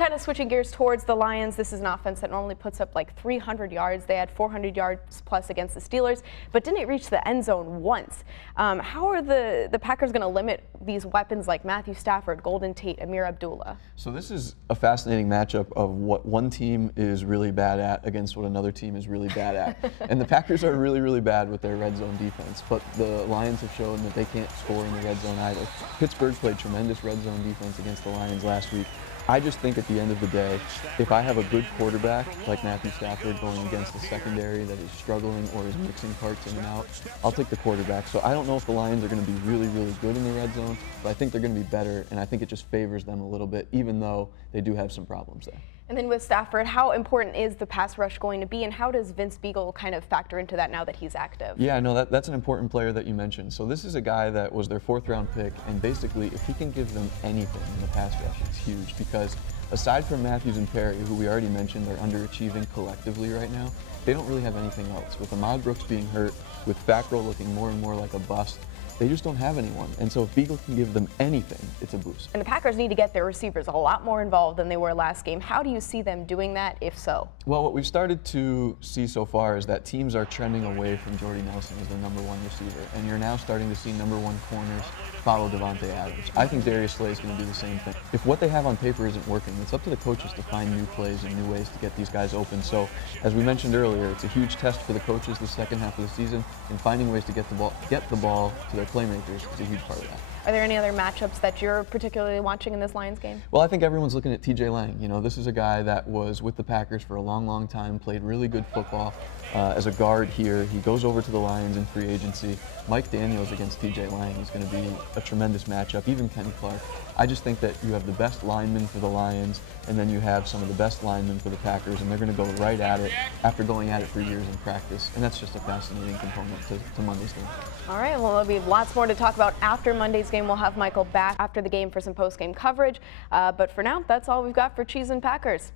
Kind of switching gears towards the Lions, this is an offense that normally puts up like 300 yards. They had 400 yards plus against the Steelers, but didn't reach the end zone once. How are the Packers going to limit these weapons like Matthew Stafford, Golden Tate, Amir Abdullah? So this is a fascinating matchup of what one team is really bad at against what another team is really bad at. And the Packers are really, really bad with their red zone defense, but the Lions have shown that they can't score in the red zone either. Pittsburgh played tremendous red zone defense against the Lions last week. I just think at the end of the day, if I have a good quarterback like Matthew Stafford going against a secondary that is struggling or is mixing parts in and out, I'll take the quarterback. So I don't know if the Lions are going to be really, really good in the red zone, but I think they're going to be better, and I think it just favors them a little bit, even though they do have some problems there. And then with Stafford, how important is the pass rush going to be, and how does Vince Biegel kind of factor into that now that he's active? Yeah, no, that's an important player that you mentioned. So this is a guy that was their 4th-round pick, and basically if he can give them anything in the pass rush, it's huge, because aside from Matthews and Perry, who we already mentioned are underachieving collectively right now, they don't really have anything else. With Ahmad Brooks being hurt, with Fackrell looking more and more like a bust, they just don't have anyone. And so if Biegel can give them anything, it's a boost. And the Packers need to get their receivers a lot more involved than they were last game. How do you see them doing that, if so? Well, what we've started to see so far is that teams are trending away from Jordy Nelson as their #1 receiver. And you're now starting to see #1 corners follow Devontae Adams. I think Darius Slay is going to do the same thing. If what they have on paper isn't working, it's up to the coaches to find new plays and new ways to get these guys open. So, as we mentioned earlier, it's a huge test for the coaches the second half of the season, and finding ways to get the ball to their playmakers is a huge part of that. Are there any other matchups that you're particularly watching in this Lions game? Well, I think everyone's looking at TJ Lang. You know, this is a guy that was with the Packers for a long, long time, played really good football as a guard here. He goes over to the Lions in free agency. Mike Daniels against TJ Lang is going to be a tremendous matchup, even Kenny Clark. I just think that you have the best linemen for the Lions, and then you have some of the best linemen for the Packers, and they're going to go right at it after going at it for years in practice. And that's just a fascinating component to Monday's game. All right, well, there'll be lots more to talk about after Monday's game. We'll have Michael back after the game for some post-game coverage. But for now, that's all we've got for Cheese and Packers.